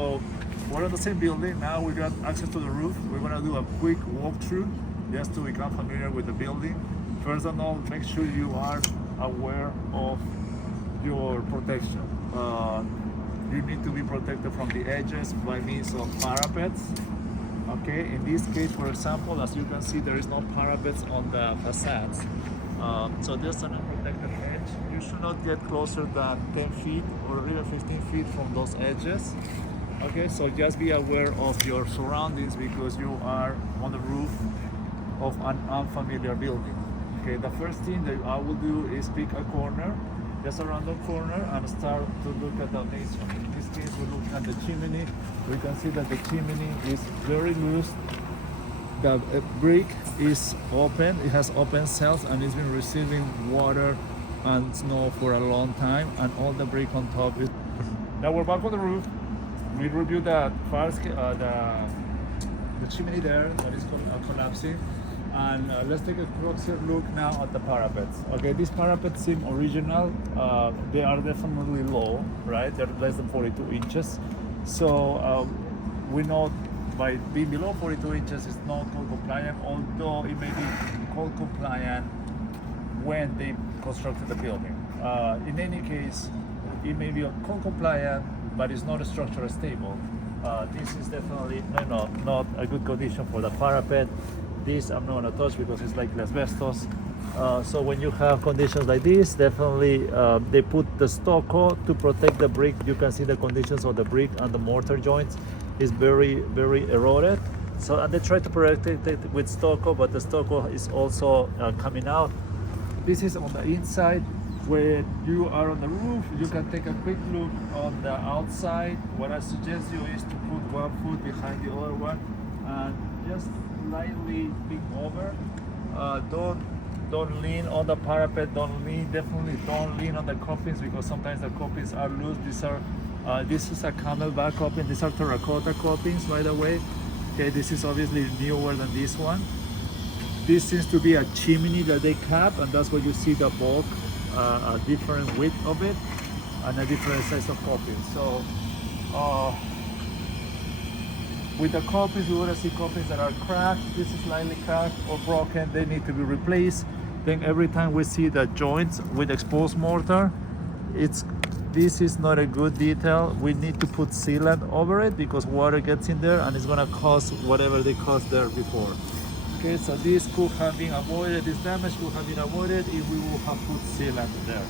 So we're in the same building. Now we got access to the roof. We're gonna do a quick walkthrough just to become familiar with the building. First of all, make sure you are aware of your protection. You need to be protected from the edges by means of parapets. Okay, in this case, for example, as you can see, there is no parapets on the facades. So there's an unprotected edge. You should not get closer than 10 feet or even 15 feet from those edges. Okay, so just be aware of your surroundings because you are on the roof of an unfamiliar building. Okay, the first thing that I will do is pick a corner, just a random corner, and start to look at the masonry. In this case, we're looking at the chimney. We can see that the chimney is very loose. The brick is open, it has open cells, and it's been receiving water and snow for a long time, and all the brick on top is... Now we're back on the roof. We reviewed the fire the chimney there that is collapsing, and let's take a closer look now at the parapets. Okay, these parapets seem original. They are definitely low, right? They're less than 42 inches. So we know by being below 42 inches it's not code compliant, although it may be code compliant when they constructed the building. In any case, it may be code compliant, but it's not structurally stable. This is definitely not a good condition for the parapet. This I'm not gonna touch because it's like asbestos. So when you have conditions like this, definitely they put the stucco to protect the brick. You can see the conditions of the brick and the mortar joints is very eroded. So and they try to protect it with stucco, but the stucco is also coming out. This is on the inside. When you are on the roof, you can take a quick look on the outside. What I suggest you is to put one foot behind the other one and just slightly peek over. Don't lean on the parapet. Definitely don't lean on the coffins because sometimes the coffins are loose. This is a camelback coffin. These are terracotta coffins, by the way. Okay, this is obviously newer than this one. This seems to be a chimney that they cap, and that's where you see the bulk, a different width of it, and a different size of coffins. So, with the coffins, we want to see coffins that are cracked. This is slightly cracked or broken. They need to be replaced. Then every time we see the joints with exposed mortar, this is not a good detail. We need to put sealant over it because water gets in there and it's gonna cause whatever they caused there before. Okay, so this could have been avoided, this damage could have been avoided if we would have put sealant there.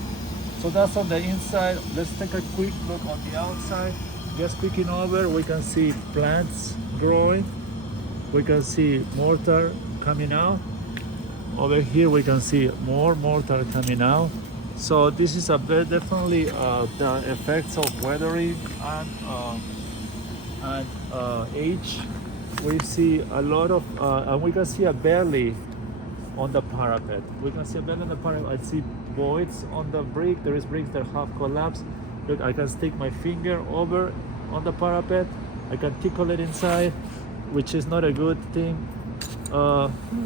So that's on the inside. Let's take a quick look on the outside. Just peeking over, we can see plants growing. We can see mortar coming out. Over here we can see more mortar coming out. So this is definitely the effects of weathering and age. We see a lot of, and we can see a belly on the parapet. We can see a belly on the parapet. I see voids on the brick. There is bricks that have collapsed. Look, I can stick my finger over on the parapet. I can tickle it inside, which is not a good thing.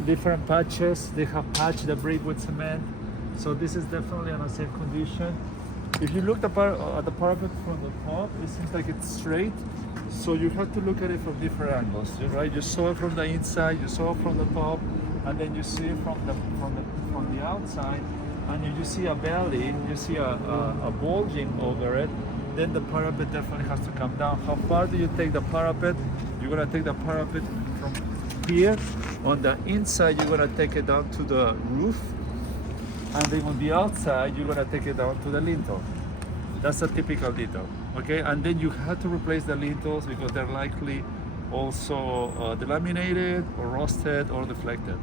Different patches. They have patched the brick with cement. So this is definitely an unsafe condition. If you look at the parapet from the top, it seems like it's straight. So you have to look at it from different angles, right? You saw it from the inside, you saw it from the top, and then you see it from the outside, and if you see a belly, you see a bulging over it, then the parapet definitely has to come down. How far do you take the parapet? You're gonna take the parapet from here. On the inside, you're gonna take it down to the roof, and then on the outside, you're gonna take it down to the lintel. That's a typical detail, okay? And then you have to replace the lintels because they're likely also delaminated or rusted or deflected.